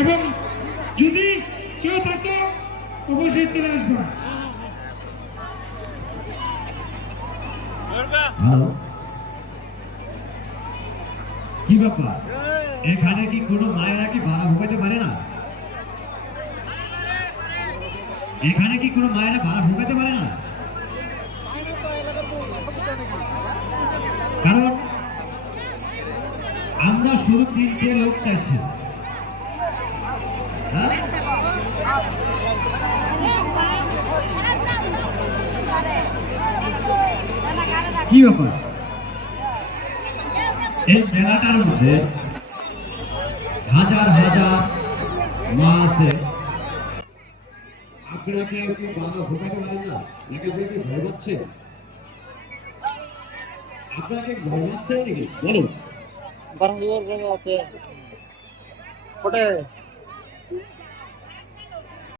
এবং যদি কেউ থাকে অবশ্যই চলে আসবে। হ্যালো, কি ব্যাপার? এখানে কি কোনো মায়েরা কি ভাড়া ভোগাতে পারে না? এখানে কি কোনো মায়েরা ভাড়া ভোগাতে পারে না? কারণ আমরা শুধু 3টে লোক চাইছি। কি ব্যাপার? এই মেলাটার মধ্যে হাজার হাজার মা আছে, আপনারা কেউ কি বাধা ভোগাতে পারেন না? নাকি আপনারা কি ভয় পাচ্ছেন? আপনারা কি ভয় পাচ্ছেন নাকি বলুন? বারণ দুয়ার আছে ওটা